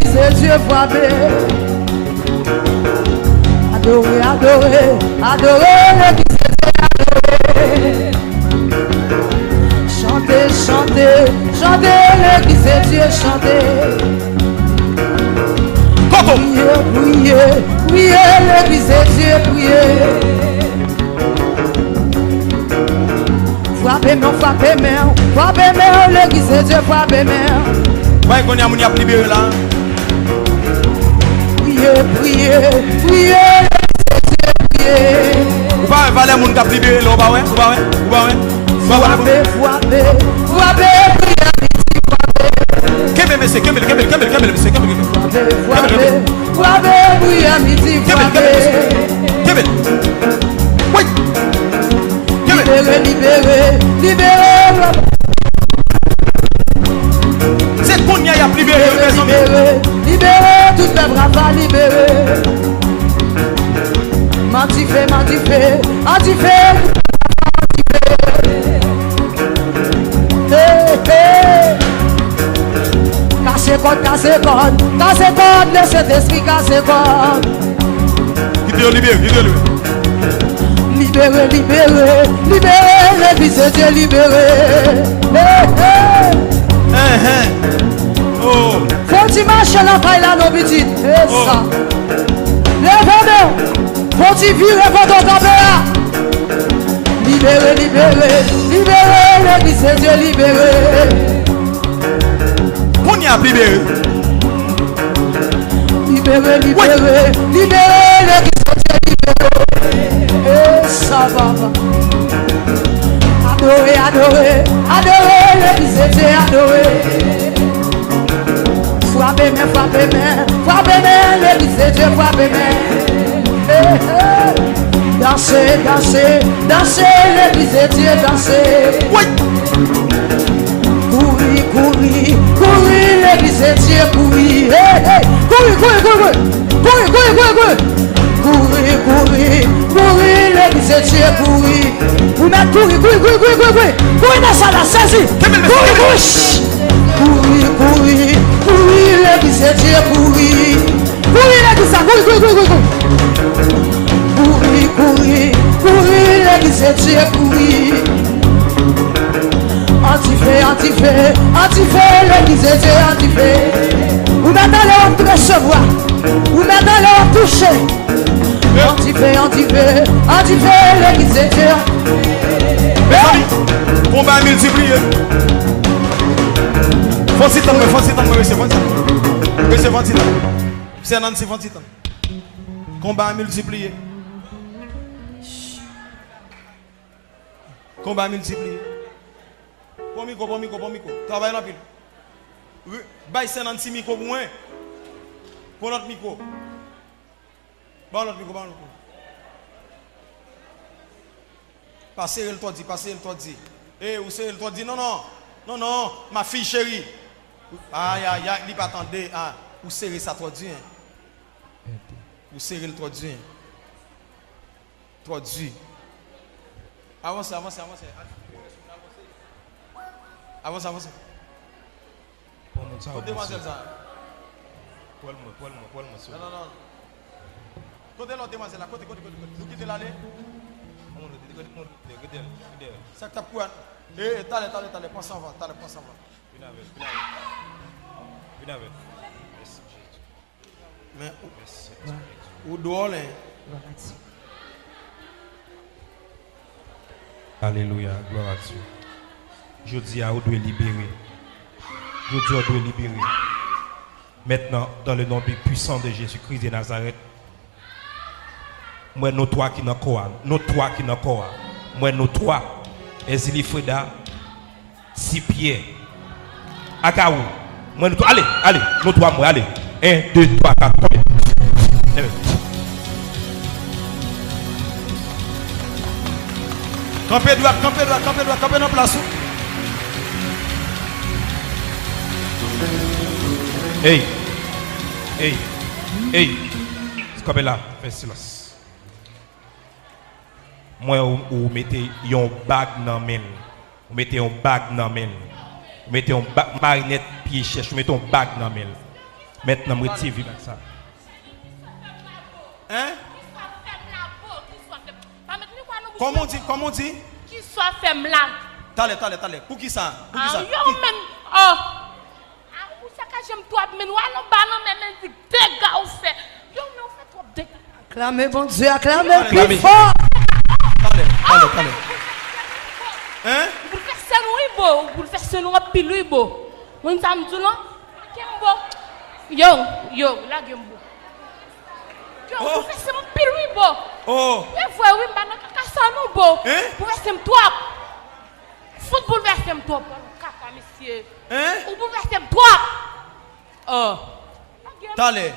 C'est Dieu frappé. Adorer, adorer, adorer l'église de Dieu, adorer. Chanter, chanter, chanter l'église de Dieu, chanter. Prier, prier, prier l'église de Dieu, prier. Frappez main, frappez main, frappez main l'église de Dieu, frappez main. Ouais, qu'on y a mon yap libéré là. Priez, priez, priez, priez. Ou pas, valait mon cap libéré là, ou pas, ouais, ou pas, ouais, ou pas, ouais. Frappez, frappez, frappez, priez, frappez. Kébé, monsieur, kébé, kébé, kébé, kébé, monsieur, kébé, kébé. Frappez, frappez, priez, midi, frappez. Kébé, oui. Kébé. Libérez, libérez, libérez. C'est qu'on y a libéré, mes amis. Libérez, toutes les bravas, libérez. Mantifé, mantifé, mantifé, mantifé. Cassez code, cassez code, cassez code, le Saint-Esprit, cassez code. Libérez, libérez, libérez. Libérez, libérez, libérez, l'église de Dieu, libérez. Oh. Faut-il marcher la paille là, nos petites? Et ça. Levez-nous. Faut-il virer votre caméra? Libérez, libérez, libérez, l'église de Dieu, libérez. On y a libéré. Libérez, libérez, libérez, l'église de Dieu, libérez. Et ça va. Adorez, adorez, adorez, l'église de Dieu, adorez. Frappez main, frappez main, frappez main, l'église de Dieu, frappez main. Dansez, dansez, dansez, l'église de Dieu, dansez. Oui. Courir, courir, courir, l'église de Dieu, courir. Courir, courir, courir, courir, courir, courir, courir. Courir, courir, courir, l'église de Dieu, courir. Vous mettez courir, courir, courir, courir, courir, courir. Courir dans ça, là, saisis. Courir, courir. Courir, courir, courir, l'église de Dieu, courir. Courir, l'église, courir, courir, courir, courir. Courir, courir, courir, l'église de Dieu, courir. Antifé, antifé, antifé, l'église de Dieu, antifé. Vous mettez les hommes recevoir. Vous mettez les hommes toucher. Antifé, antifé, antifé, l'église de Dieu. Mes amis, combat multiplié. Faut-il t'en monsieur, monsieur, faut-il t'en. C'est Nancy, faut-il t'en. Combat multiplié. Combat multiplié. Bon micro. Travaille la pile. Baille Saint-Nancy micro pour moi. Pour notre micro. Bon, notre micro. Passez le toit dit. Eh, où c'est le toit dit? Non, ma fille chérie. Aïe, il pas attendre. Ah, où serrez ça toit dit? Où serrez le toit dit? Toit dit. Avancez. Avancez. Côté demoiselle ça. Paul, non. Côté l'autre demoiselle là, côté. Vous quittez l'allée. Ça tape quoi? Eh, t'allez, prends ça va. Viens avec. Mais où dehors là? Alléluia, gloire à Dieu. Je dis à vous de libérer. Maintenant, dans le nom puissant de Jésus-Christ de Nazareth, moi, nous trois qui n'ont quoi, moi, nous trois, Ezili Freda, 6 pieds, Akaou, moi, nous trois, allez, nous trois, moi, allez, 1, 2, 3, 4, tombez. Campez droit, dans place. Hey, c'est comme là, fais silence. Moi, vous mettez un bag dans main. Vous mettez un bag dans main. Mettez un marinette pied cherche, mettez un bague dans le maintenant, je retire avec ça. Hein? Comment on dit? Qui soit fait là. T'allez. Pour qui ça? Pour qui ça? Yo même. Oh. Où ça que j'aime toi, mais nous allons banon même dégâts ou fait. Yo mais on fait trop dégâts. Acclamez bon Dieu, acclamez Allez. plus fort. Allez. Hein? Vous faire ça nous beau, vous faire ça nous pile beau. On ça me dit non? Beau. Yo, là gembo. Yo, vous faire ça pile beau. Oh. Mais voyez oui, banon ça nous beau. Hein? Vous faire ça toi. Football verse toi, caca monsieur. Hein? Ou vous verse toi. T'allez.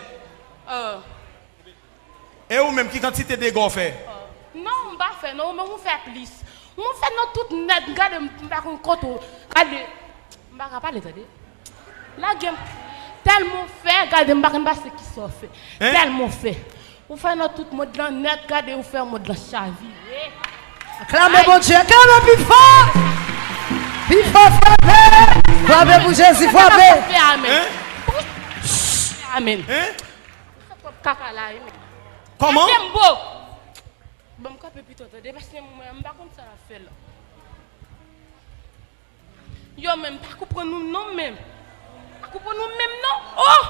Et ou même qui quantité de gars fait? Non, on va faire, non, mais on fait plus. On fait non tout net, regardez, on va faire un compte, regardez, on va pas les aider. La game, tellement fait, regardez, on va pas ce qui s'en fait. Hein? Tellement fait. On fait non tout mode là net, regardez, on fait un mode là chavier. Acclamez bon Dieu, acclamez plus fort. Plus fort, frappez. Frappez pour Jésus, frappez. Amen. Amen. Hein? Caca là, amen. Comment? J'aime beau. Bon, je peux plutôt te dire parce que je ne sais pas comment ça fait là. Yo, même pas comprendre nous non même. Pas comprendre nous même non. Oh!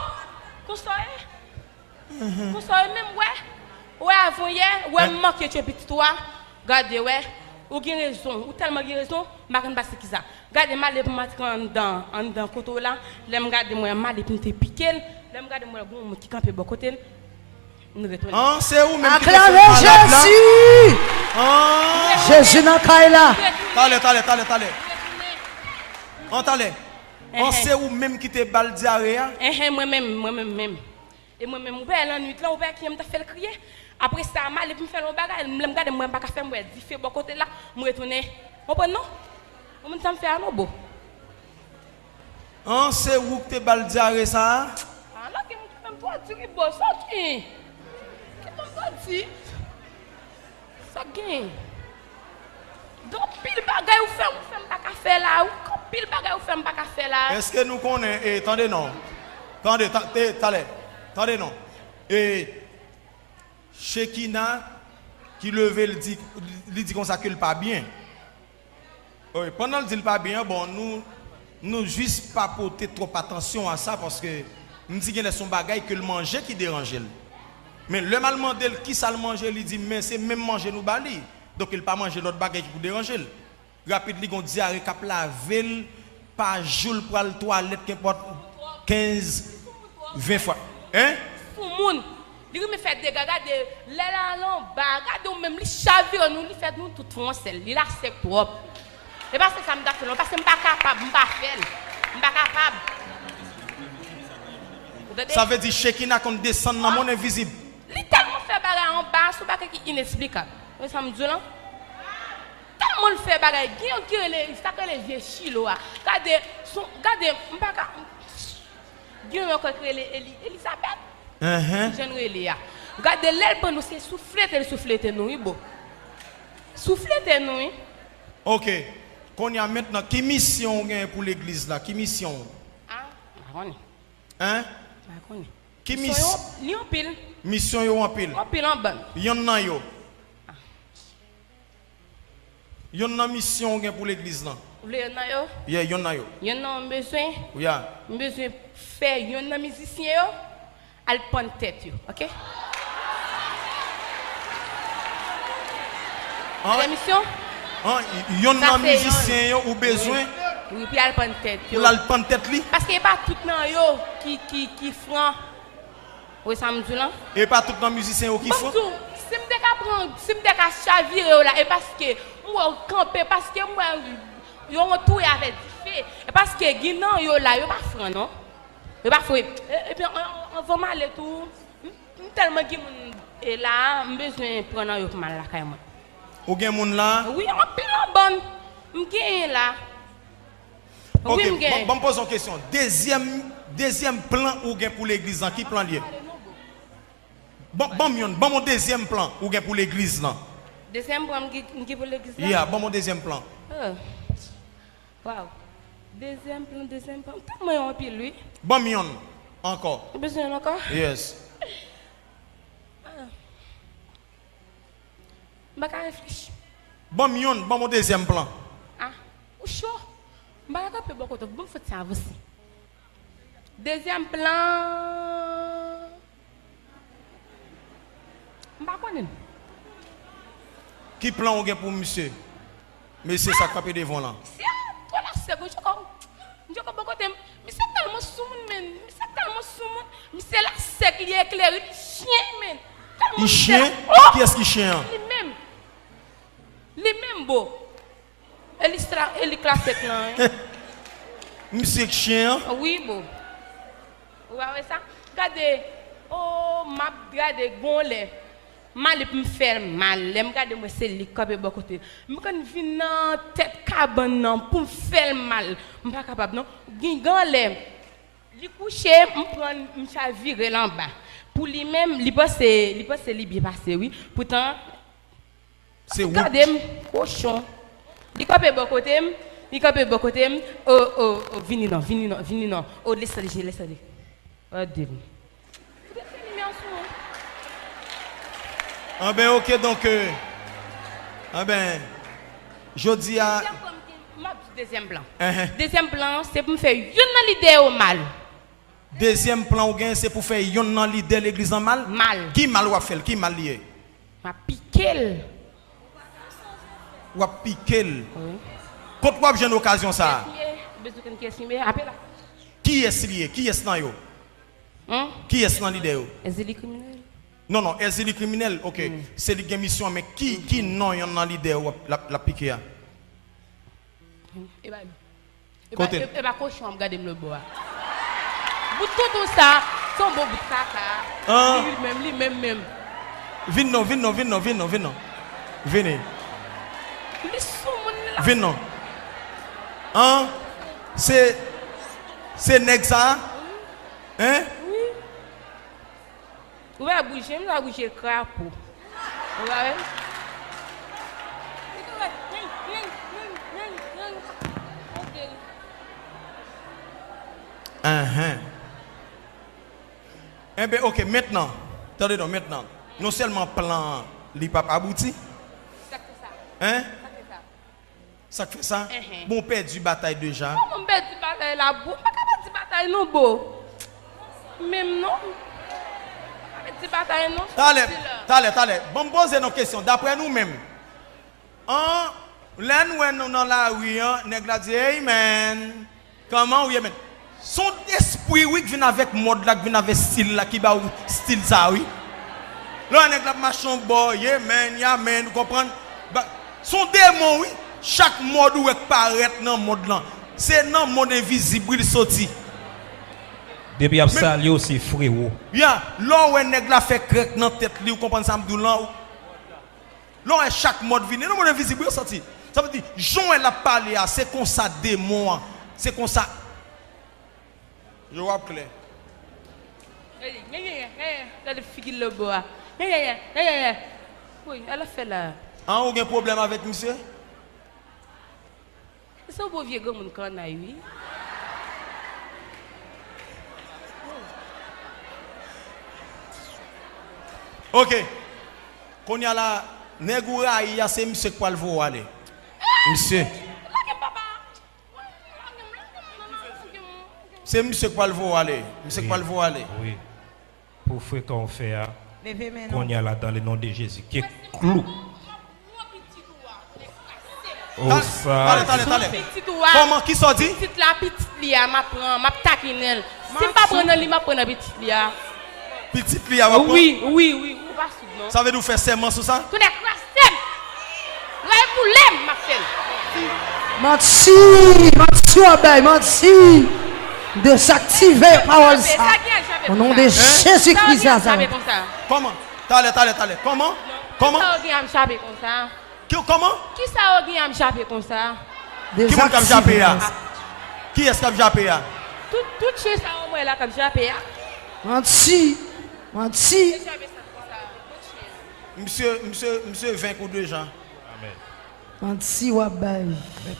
Qu'on ça est? Qu'on ça est même ouais. Ouais, avant hier, ouais, manqué tu petit toi. Regardez ouais. Ou avez raison, ou tellement raison, je ne sais pas ce qui ça. Regardez mal les matins en dedans côté là, l'aime garder moi mal les pintes piquer, l'aime garder moi bon qui camper bon côté. Ah, c'est où même? Acclamez Jésus. Ah. Jésus dans Kaila. T'allez. On sait où même qui te balle diarrhée? Moi-même. Et moi-même, je vais la nuit là, je vais qui me fait le crier. Après ça, je vais me faire le bagage, je vais me garder, je vais pas faire, je vais faire bon côté là, je vais retourner. Vous comprenez non? On me fait un beau. Ah, c'est où que te balle diarrhée ça? Ah là, qui me toi dire bon, ça qui? Qui dit? Ça gagne. Donc pile bagage ou fait pas café là, ou pile bagage ou fait pas café là. Est-ce que nous connaissons? Attendez non. Attendez non. Et Shekina qui levait le dit qu'on s'accule pas bien. Oui, pendant le dit pas bien, bon nous juste pas porter trop attention à ça parce que nous dit qu'il y a son bagage que le manger qui dérange. Mais le mal mandel qui ça le manger, il dit mais c'est même manger nous bali. Donc il pas manger notre bagage qui pour déranger. Rapide li gon diarrhée cap laver par jour pour aller toilette qu'importe 15 20 fois. Hein? Pour moun, il me fait des regarder là bas, regarde même li chavire nous, li fait nous tout français, il a sec propre. Et parce que ça me fait parce que je pas capable, je pas faire. Je pas capable. Ça veut dire Shekina qu'on descend dans mon invisible. Il tellement fait bagarre en bas, c'est pas qui inexplicable. Vous ça me dit là? Tellement le fait bagarre, qui ça que les vieux chilo là. Regardez, on pas Dieu encore Elisabeth. Jeune Elia. Regardez l'aile pour nous c'est souffler nous, bon. Souffler nous. OK. Qu'on y a maintenant qui mission pour l'église là, qui mission? Hein? Qui mission? Lion pile. Mission yo en pile. En pile en ban. Yon nan yo. Yon nan mission pour l'église là. Vous voulez yon nan yo? Yeah, yon nan yo. Yon nan besoin. Yeah. Besoin faire yon nan musicien yo. Al prendre tête yo, OK? La mission? Yon nan musicien yo ou besoin? Oui, puis al prendre tête yo. Ou la prendre tête li? Parce que pas tout nan yo qui franc. Oui, ça me dit là. Et pas tout nan musicien yo qui font? Si me déka prendre, si me déka chavirer là et parce que moi camper parce que moi yo tout avec fait et parce que ginan yo là yo pas franc non. Yo pas franc. Et puis on va mal et tout. Tellement qui moun et là, besoin prendre yo mal la kay moi. Ou gen moun là? Oui, on pile en bonne. M'gagne là. OK, Oui, bon pose une question. Deuxième plan ou gen pour l'église là, qui plan lié? Bon mon deuxième plan ou gen pour l'église là. Deuxième plan qui pour l'église là. Yeah, bon mon deuxième plan. Wow. Deuxième plan, deuxième plan. T'as moyen en pile, lui. Bon million. Encore. Besoin encore? Yes. Je vais réfléchir. Bon million, bon mon deuxième plan. Ah, ou chaud. Je vais rappeler beaucoup de bon faut ça aussi. Deuxième plan. Je vais connaître. Qui plan ou gen pour monsieur? Monsieur ça capé devant là. Si toi là c'est que je beaucoup de mais c'est tellement soumoun men, c'est tellement soumoun. Mais c'est là sec li éclairé chien men. Il chien? Qui est-ce qui chien? Les mêmes beau. Elle est classée là. Monsieur chien? Oui, beau. Vous voyez ça? Regardez, oh, m'a regardé gonle. Mal pour me faire mal. Je regarde moi c'est li capé bon côté. Me quand vinn dans tête cabane pour me faire mal. Je pas capable non. Gonle. Li coucher, me prendre me chavirer là en bas. Pour lui-même, li pense li bien passé oui. Pourtant c'est où? regardez cochon. Li capé bon côté. Il capé bon côté. Oh, vini non. Oh, laisse-le. Oh, Dieu. Ah ben ok donc ah ben je dis à Deuxième plan. Deuxième plan, c'est pour me faire une l'idée au mal. deuxième plan ou gain c'est pour faire yon nan l'idée l'église en mal. Mal. Qui mal ou a fait? Qui mal lié? Ma piqué. Ou a piqué. Quand vous avez une occasion ça? Qui est lié? Qui est dans yo? Qui est dans l'idée yo? Est-ce criminel? Non, est-ce les criminels? OK. C'est les mission mais qui non yon dans l'idée ou la piqué? Et Côté. bah cochon me garder le bois. Bout tout ça, son beau bout ça. Lui même. Vin non. Venez. Lui son là. Vin non. Hein? C'est nèg ça? Hein? Oui. Vous allez bouger, vous allez bouger le crapaud. Vous voyez? Eh bien, ok, maintenant, attendez donc, maintenant, non seulement plan, li pas abouti, Ça fait ça. hein? Ça fait ça. Ça fait ça? Bon, perdu bataille déjà. Comment on perd du bataille là, beau? Pas capable de bataille non beau. Même non. Pas de bataille non. T'allez. Bon, poser nos questions. D'après nous-mêmes, hein? Là, nous dans la rue, nèg la dit, amen. Comment oui, amen? Son esprit, oui, qui vient avec mode là, qui vient avec style là, qui va style ça, oui. Là, nèg la marche en bas, amen, vous comprenez? Son démon, oui. Chaque mode où il paraît dans le mode là, c'est dans le monde invisible il sorti. Depuis que ça, lui aussi frérot. Bien, là où nèg la fait crack dans tête li, vous comprenez ça m'dou là. Là chaque mode vient, dans le monde invisible il sorti. Ça veut dire Jean elle a parlé c'est comme ça démon, c'est comme ça. Je vois clair. Elle figure le bois. Oui, elle a fait là. Ah, vous avez un problème avec monsieur? C'est un beau vieux gars, mon canaille, oui. Ok. Quand il y a la négoura, il y a c'est monsieur qui va le voir aller. Monsieur. C'est monsieur qui va le voir aller. Monsieur qui va le voir aller. Oui. Pour faire qu'on fait, qu'on y a là dans le nom de Jésus, qui est clou. Oh ça. Allez. Comment qui sont dit? Petite la petite lia, ma prend, ma taquinelle. Si pas prendre li, ma prendre petite lia. Petite lia. Oui, ou pas sous non. Ça veut nous faire serment sur ça? Tout est crassé. Là pour l'aime ma fille. Merci de s'activer parole ça. Au nom de Jésus-Christ. Comment? T'allez. Comment? Comment? Comment? Qui ça a me chaper comme ça? Qui m'a comme jappé là? Qui est-ce qui a jappé là? Tout chez ça au moins là comme jappé. Menti. Monsieur 20 ou 2 gens. Amen. Anti wabay.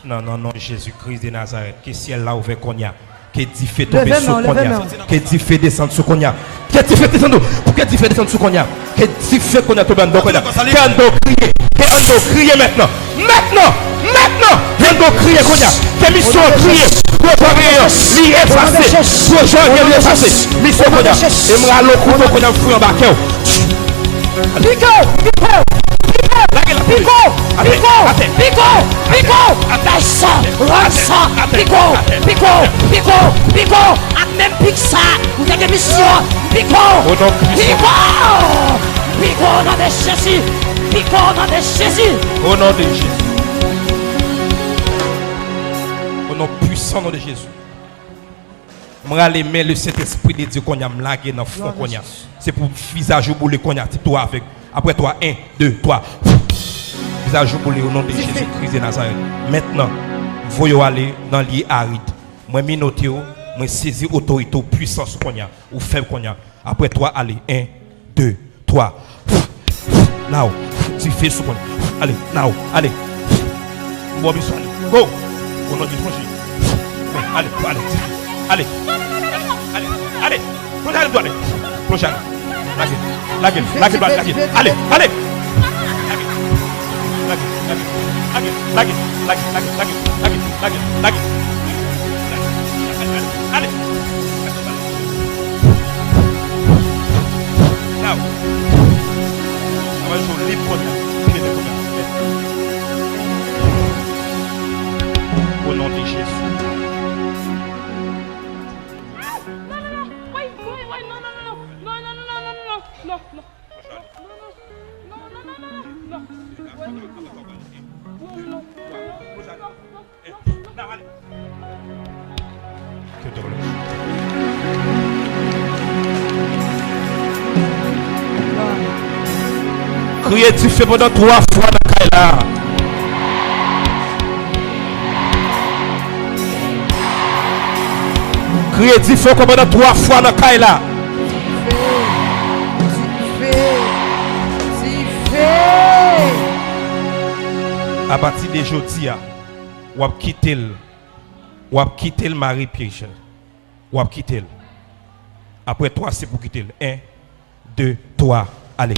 Non, non, non, Jésus-Christ de Nazareth. Que ciel là ouvert qu'on y a. Que Dieu fait tomber Levez sur main, qu'on y levez a. main. Que Dieu fait descendre sur qu'on y a. Que Dieu fait descendre. Pour que Dieu fait descendre sur qu'on y a. Que Dieu fait qu'on y a tombé en dos qu'on y a. Que on doit crier. Que on doit crier maintenant. Maintenant. Maintenant. Que on doit crier qu'on y a. Que mission crier. Préparer. Lui effacer. Projet lui effacer. Mission qu'on y a. Et moi le couteau qu'on a fouillé en bas. Même Pixar, vous avez mission. Pico, nom de Jésus. Pico, nom de Jésus. Au nom de Jésus. Au nom puissant de Jésus. Je vais mettre le Saint-Esprit de Dieu qu'on a lagué dans le fond qu'on a. C'est pour visage au boule qu'on a. Toi avec. Après toi, 1, 2, 3. Visage au boule au nom de Jésus-Christ de Nazareth. Maintenant, voyons aller dans l'île aride. Moi, minote, moi, saisir autorité, puissance qu'on a, ou faible qu'on a. Après toi, allez, 1, 2, 3. Now, tu fais ce qu'on a. Allez, now, allez. Bon, bisous, allez. Go. Au nom de Jésus. Allez, allez, allez. Allez, allez. Prochaine doigt, allez. Prochaine. La gueule. Allez, allez. Allez. Now. On va jouer libre pour au nom de Jésus. Crier, tu fais pendant 3 fois dans Kaila. Crier, tu fais pendant 3 fois dans Kaila. À partir de aujourd'hui, on va quitter le mari piège. On va quitter. Après 3, c'est pour quitter. 1, 2, 3, allez.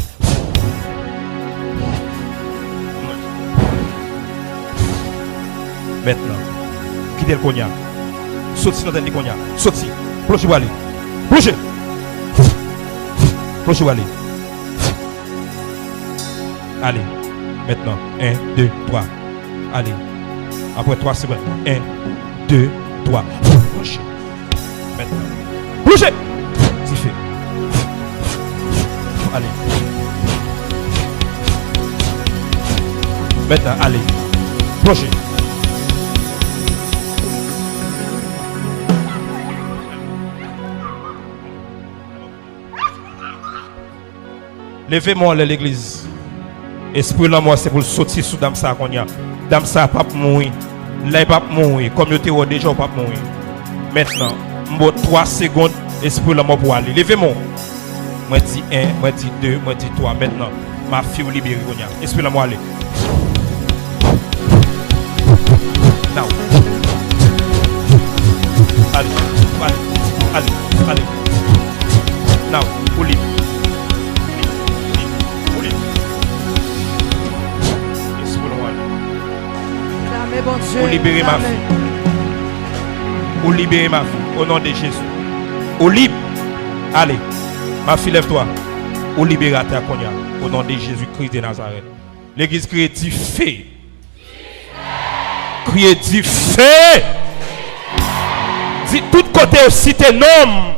Maintenant, quittez le cognac. Sorti dans le cognac. Sorti. Plongez vous aller. Plongez. Plongez vous aller. Allez. Maintenant. 1, 2, 3. Allez. Après 3 secondes. 1, 2, 3. Plongez. Maintenant. Plongez. C'est fait. Allez. Maintenant, allez. Plongez. Levez-moi à l'église. Esprit là moi c'est pour sortir sous dame ça qu'on y a. Dame ça pas mourir. Là pas mourir comme yo te déjà pas mourir. Maintenant, 3 secondes esprit là moi pour aller. Levez-moi. Moi dis 1, moi dis 2, moi dis 3 maintenant. Ma fille libérée qu'on y a. Esprit là moi aller. Now. Allez, allez, allez, allez. Now, pour libre. Ou libérer ma fille. Ou libérer ma fille. Au nom de Jésus. Ou libre. Allez. Ma fille, lève-toi. Ou libérateur qu'on y a. Au nom de Jésus-Christ de Nazareth. L'église crie du feu. Criez du feu. Dit tout côté aussi tes noms.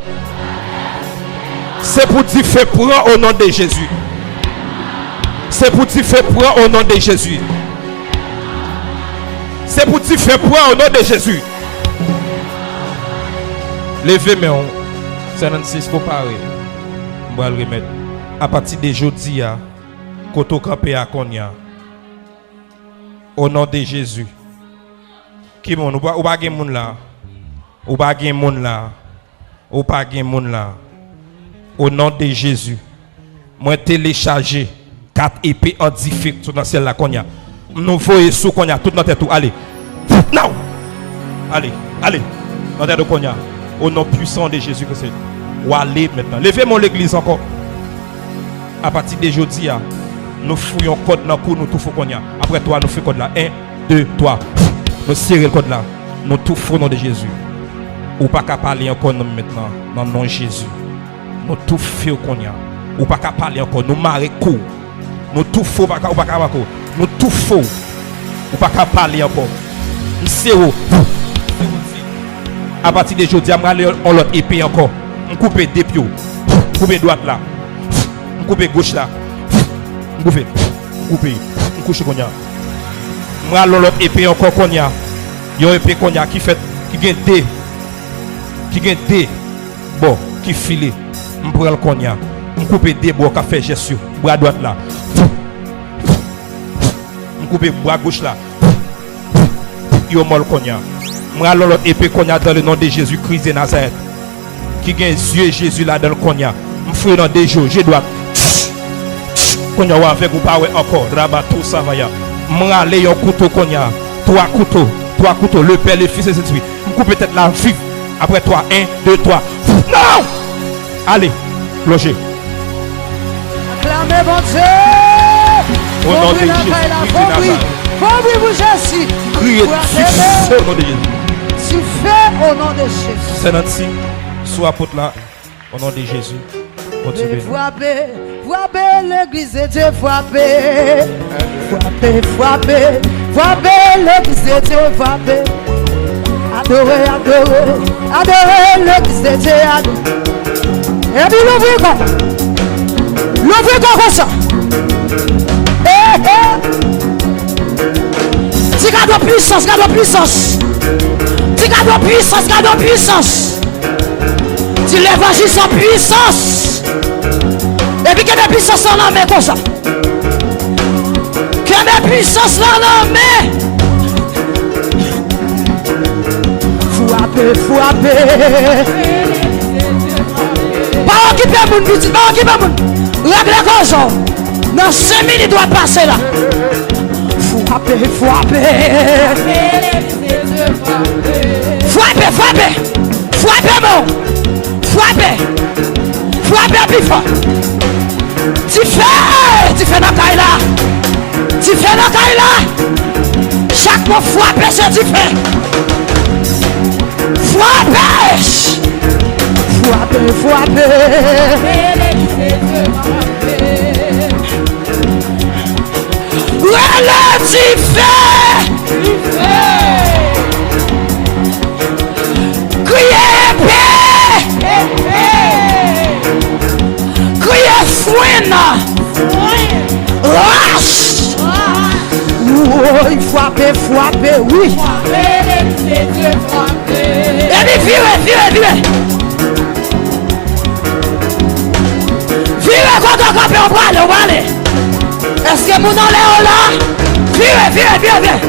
C'est pour dire feu prend au nom de Jésus. C'est pour dire feu prend au nom de Jésus. C'est pour dire fais point au nom de Jésus. Levez mes 56 pour parler. On va le remettre. À partir de jeudi, Koto Campé à Konya. Au nom de Jésus. Qui mon ou pas gen moun là? Ou pas gen moun là? Ou pas gen moun là? Au nom de Jésus. Moi télécharger 4 épées antifiques dans celle là Konya. Nous voyons sous qu'on a tout notre tête. Allez. Non. Allez. Allez. Dans tête de qu'on a. Au nom puissant de Jésus-Christ. Ou allez maintenant. Levez-moi l'église encore. À partir de jeudi, nous fouillons code dans le cou, nous tout faut qu'on a. Après toi, nous faisons code là. 1, 2, 3. Nous serrons le code là. Nous tout faisons au nom de Jésus. Ou pas qu'à parler encore maintenant. Dans le nom de Jésus. Nous tout faisons qu'on a. Ou pas qu'à parler encore. Nous marrer court. Nous tout faisons. Ou pas qu'à parler. Nous tout faisons. Ou pas qu'à parler encore. Nous serrons. À partir de jeudi, je vais aller en l'autre épée encore. Je coupe des pieds. Je coupe droite là. Je coupe gauche là. Je coupe. Je couche qu'on y a. Je vais aller en l'autre épée encore qu'on y a. Il y a une épée qu'on y a qui fait. Qui gagne des. Qui gagne des. Bon, qui file. Je prends le qu'on y a. Je coupe des bois qui fait gestion. Bras droite là. Je coupe bras gauche là. Il y a un qu'on y a. Moi, l'autre épée qu'on a dans le nom de Jésus-Christ de Nazareth. Qui gagne yeux Jésus là dans le konya. Je fais dans des jours, je dois. Qu'on a avec vous pas encore. Rabat tout ça va ya. Moi, aller un couteau qu'on a. 3 couteaux. Le Père, le Fils et l'Esprit. Je coupe peut-être la vive. Après toi, 1, 2, 3. Non! Allez, logez. Acclamez bon Dieu. Au nom de Jésus-Christ. Faut vous assis. Criez au nom de Jésus. Tu fais au nom de Jésus. C'est notre signe. Soit apôtre là, au nom de Jésus. Continuez. Frappez l'église de Dieu, frappez l'église de Dieu, frappez. Adorez l'église de Dieu, adorez. Et puis l'ouvrez comme ça. Tu gardes puissance, Tu gardes puissance. Tu l'évangile sans puissance. Et puis que des puissances en main comme ça. Que des puissances en main. Frappez. Pas occuper mon petit, pas occuper mon. Règle la cause. Dans 5 minutes, il doit passer là. Frappez. Frappez plus fort. Tu fais dans la caille là. Chaque mot frapper, c'est tu fais. Frappez. Tu fais. Criez paix. Criez fouine. Lâche. Oh, il faut frapper, oui. Et puis, virez. Virez quand on campe, on va aller. Est-ce que mon nom est là? Virez.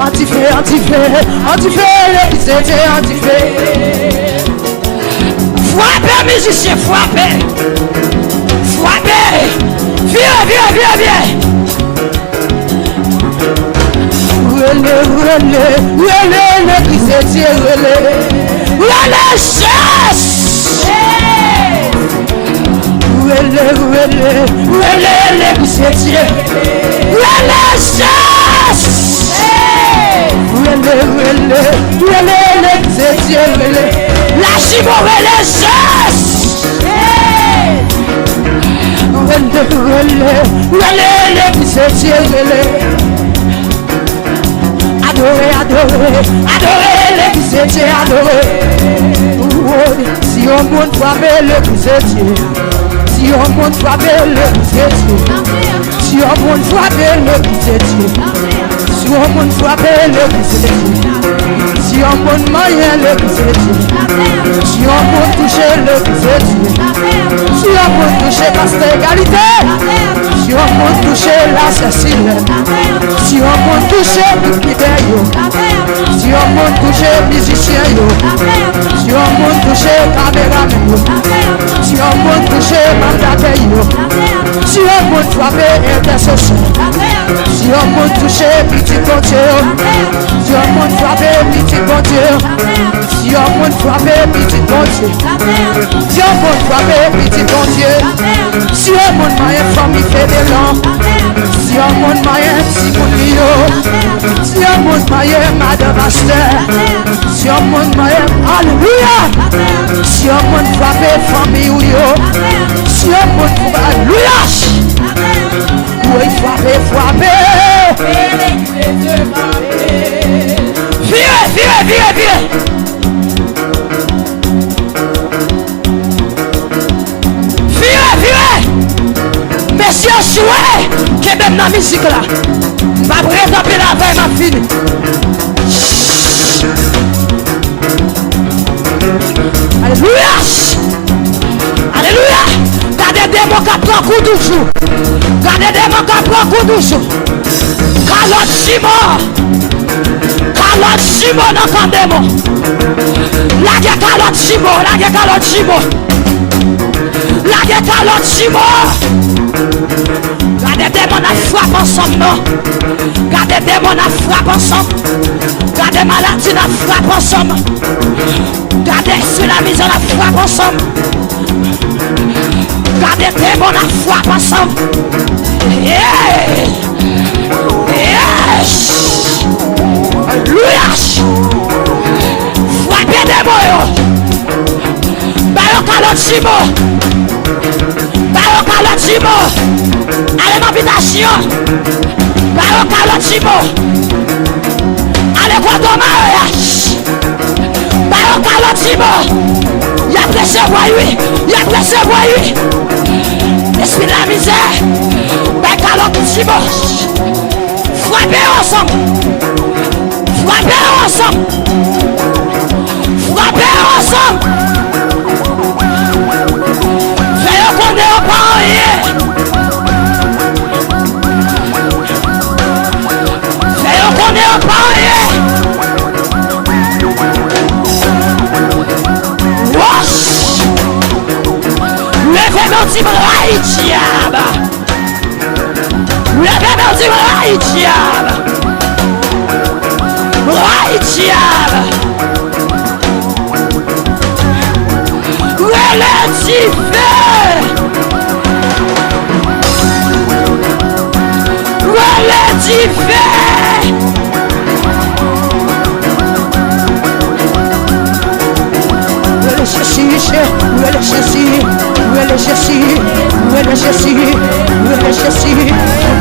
Antifait, antifait. Frappez, musicien, frappez. Virez. Relais, l'église de Dieu, relais, chasse. Relais, l'église de Dieu, relais, chasse. Relais, l'église de Dieu, la chimie, relais, chasse. Relais, l'église de Dieu, Adorez l'église de Dieu, adorez. Si on monte frapper l'église de Dieu, si on monte frapper l'église de Dieu, si on monte frapper l'église de Dieu, si on monte frapper l'église de Dieu, si on monte moyen l'église de Dieu, si on monte toucher l'église de Dieu, si on monte toucher pasteur égalité, si on monte toucher la Cécile, si on monte toucher Pipidé, si on monte toucher musicien, si on monte toucher caméraman, si on monte toucher mandataire, Si un monde frappé intercession, si un monde touché, petit bon Dieu. Si un monde frappé, petit bon Dieu. Si un monde frappé, petit bon Dieu. Si un monde frappé, petit bon Dieu. Si un monde moyen famille fédéral. Si un monde moyen petit bon Dieu. Si un monde moyen madame Aster. Si un monde moyen, alléluia. Si un monde frappé famille ou yo. Si un monde frappé, alléluia. Oui, frappé. Viens. Merci à souhait que même dans la musique là. Ma brève la veille m'a fini. Alléluia. Gardez des mots qui prennent coup toujours. Gardez des mots qui prennent coup toujours. Calotte Simon dans le démon. La guerre calotte Simon. Gardez des mots à frappe ensemble, non? Gardez des mots à frappe ensemble. Gardez maladie à frappe ensemble. Gardez sur la misère à frappe ensemble. Gardez des mots à frappe ensemble. Alléluia. Frappez des mots. Calotte Simon. Allez dans l'habitation. Calotte Simon. Allez quoi ton mariage. Calotte Simon. Il y a pressé voyou. Esprit de la misère. Calotte Simon. Frappez ensemble. On est pas rien. Levez mon diable.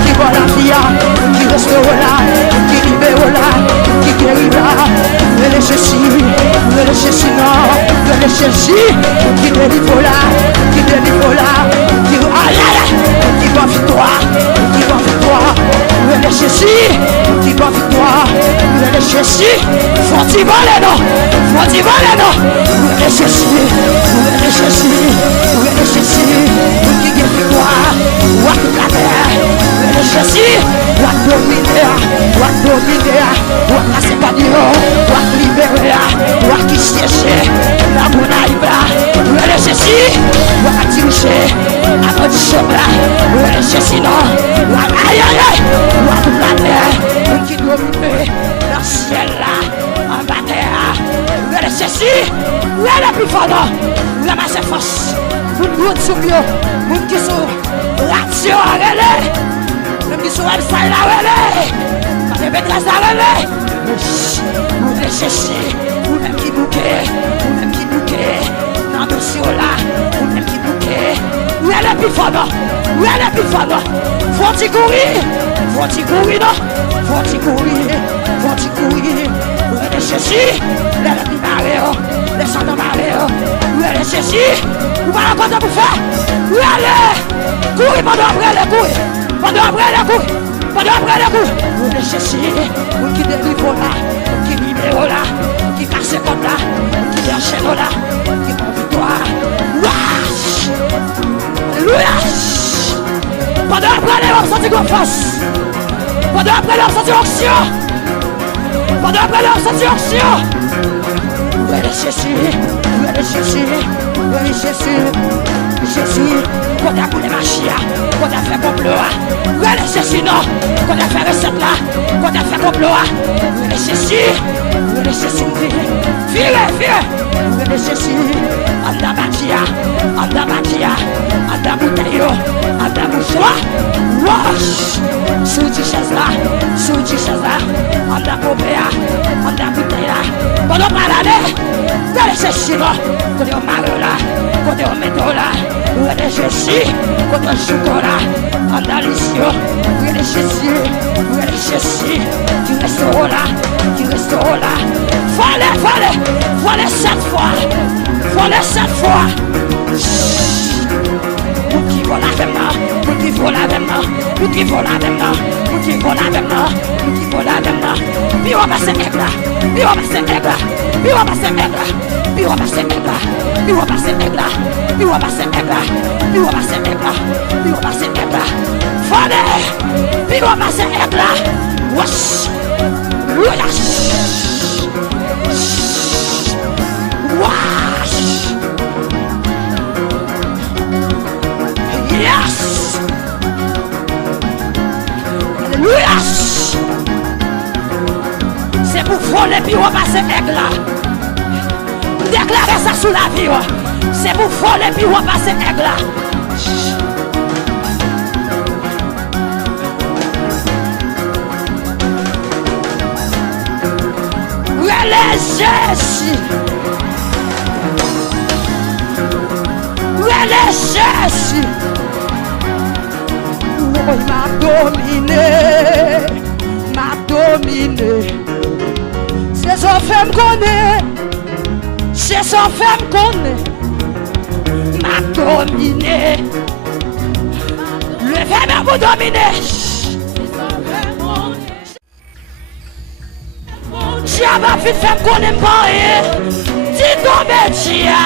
Qui va la vie, qui restera, qui libérera, qui guérira. Qui délivre qui va victoire, qui va victoire, faut y voler non, qui gagne victoire, la terre, casser pas du haut, libérer, qui chercher, la monaïbra, attirer, après du chômage, non, aïe, la terre, qui domine, la ciel là, en bataille, la plus fort, la masse force, vous sur bio, vous qui sont, l'action à relais. Même qui sont ça la relais, quand les maîtresses la relais, vous les cherchez, vous même qui bouquez, dans le dossier là, vous même qui bouquez, où est le plus fort, faut-il courir, non, faut-il courir, vous les cherchez, les plus marées, les centres marées, vous les cherchez, vous allez encore pour faire, où allez, courir pendant après les courir. Pendant après les coups, vous les cherchez, vous qui délivre là, qui libère là, qui casse comme là, qui enchaîne là, qui prend victoire. Alléluia. Pendant après les hommes sortis en face, pendant après les hommes sortis action, vous les chercher, Jésus, quand t'as coulé ma chia, quand t'as fait complot, relais Jésus, non, quand t'as fait recette là, quand t'as fait complot, relais Jésus, viens, relais Jésus, anda batia, anda bouteille, anda mouchoir, wash, sous du chaise là, anda popéa, anda bouteille là, quand on parle aller, relais Jésus, non, quand on marre là, quand on met là, relais Jésus, quand on chocolat, Andalisio, relais Jésus, tu resteras là, Voilà 7 fois. Qui vole avec moi, qui vole avec moi. Puis on va passer aigle. Yes! Alléluia! C'est pour voler puis on va passer aigle là. Déclarez ça sous la vie. C'est pour voler puis on va passer aigle là. Jésus. Oh, il m'a dominé. C'est son femme qu'on est. M'a dominé. Le femme vous dominer. Tia va vite faire qu'on aime pas. Dis tombe Tia.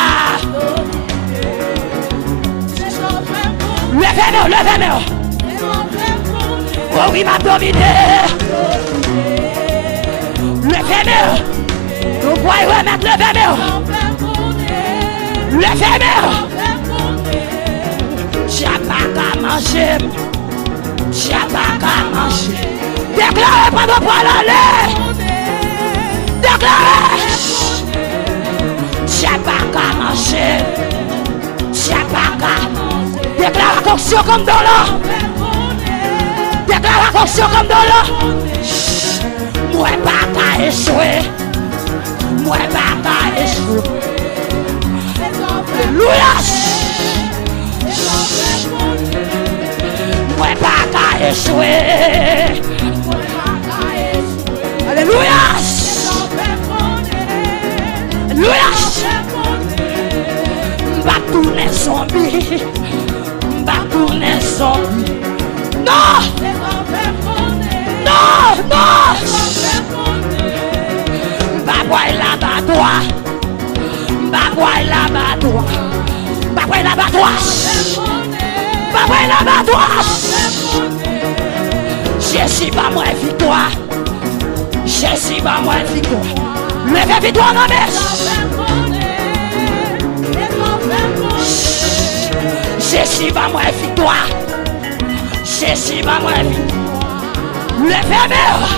Levez-moi. Oh oui, m'a dominé. Levez-moi. Nous pouvons remettre levez-moi. Tia pas qu'à manger. Déclarez pendant pour aller. Déclarez. Tia pas qu'à manger. Déclare la fonction comme dans l'eau. Moi pas qu'à échouer. Alléluia. Moi pas qu'à échouer. Alléluia. Va tourner zombie. Non! Baboy l'abattoir. Jésus va moi victoire. Levez victoire dans mes. Jésus va moi victoire. Levez-moi.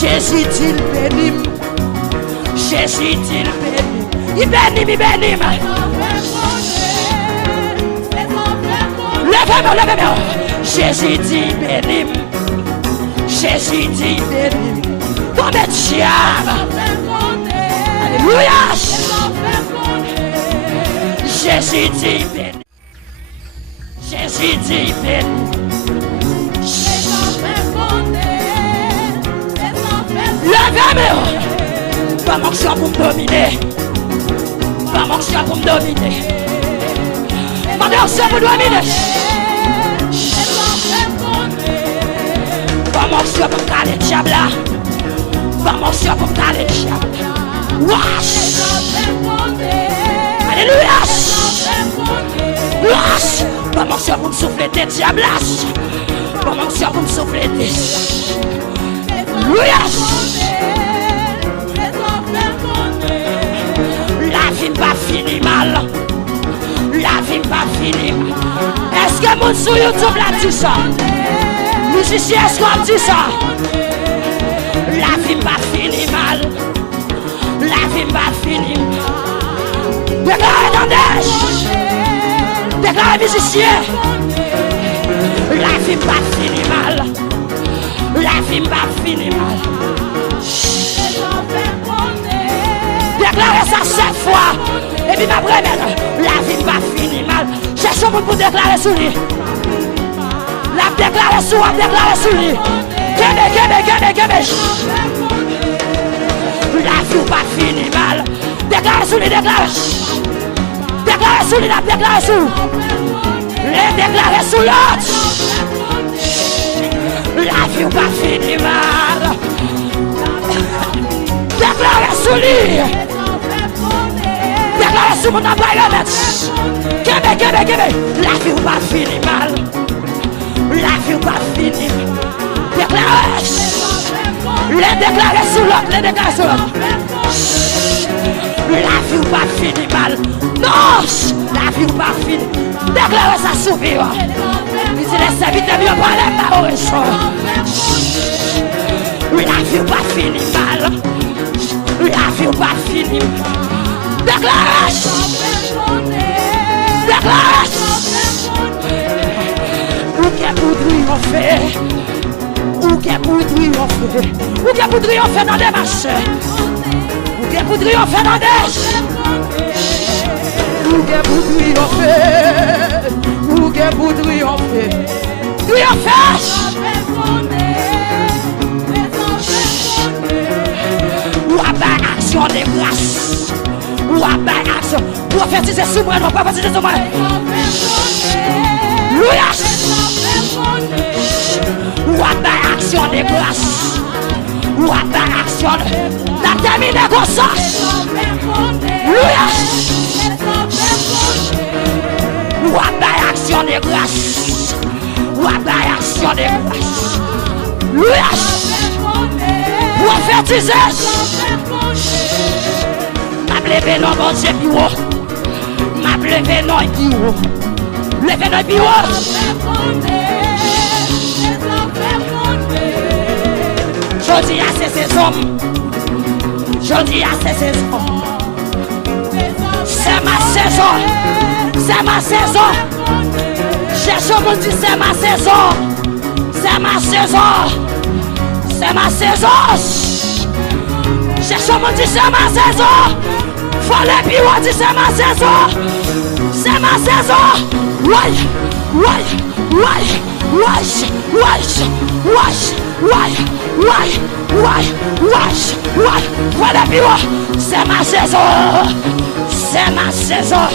Jésus dit bénim. Il bénim. Levez-moi. Jésus dit bénim. Ton diable. Alléluia. Jésus dit béni. Levez-moi. Pas mon pour me dominer. Pas mon pour me dominer. Pas mon pour dominer. Pas mon pour me caler le diable. Pas mon pour me caler le diable. Wash. Alléluia. Pas mon pour me souffler des diables. Pas mon pour me souffler des. Alléluia. monde sur YouTube l'a dit ça. Musicien, est-ce qu'on dit ça? La vie m'a fini mal. La vie m'a fini mal. Déclarez dans neige. Déclarez musicien. La vie m'a fini mal. La vie m'a fini mal. Déclarez ça 7 fois. Et puis ma première, la vie m'a fini mal. Cherchez un monde pour déclarer sur lui. La déclarer sur lui. Kébé. La vie m'a fini mal. Déclarez sur lui, déclarez. Déclarez sur lui, déclarez sur lui. Les déclarer sur l'autre. La vie m'a fini mal. Déclarez sur lui. Déclarez sur mon appareil. Kébé. La vie m'a fini mal. La vie m'a fini mal. Déclarez. Les déclarer sur l'autre. Les déclarer sur l'autre. La vie m'a fini mal. Non, la vie m'a fini. Déclarez ça sur lui. Il dit les serviteurs mieux pas les mains. La vie m'a fini mal. La vie m'a fini mal. Déclarez. Déclarez. Où qu'est pour triompher? Où qu'est pour triompher? Où qu'est pour triompher dans des marchés? Où qu'est pour triompher dans des... Où qu'est pour triompher? Où qu'est pour triompher? Triompher! Ou à bas action des grâces. Ou à bas action. Prophétiser sous moi, non, prophétiser sous moi. Louia! Ou à bas action des grâces. Ou à bas action de... La termine comme ça. Louia! Ou à bas action des grâces. Ou à bas action des grâces. Louia! Prophétiser. M'a levé non mon Dieu plus haut. M'a levé non plus haut. Levé non plus haut. Je dis à ces hommes. Je dis à ces hommes. C'est ma saison. C'est ma saison. Cherche mon dit c'est ma saison. C'est ma saison. C'est ma saison. Cherche mon dit c'est ma saison. Faut les bureaux dit c'est ma saison. C'est ma saison. Ouais. Faut les bureaux. C'est ma saison. C'est ma saison.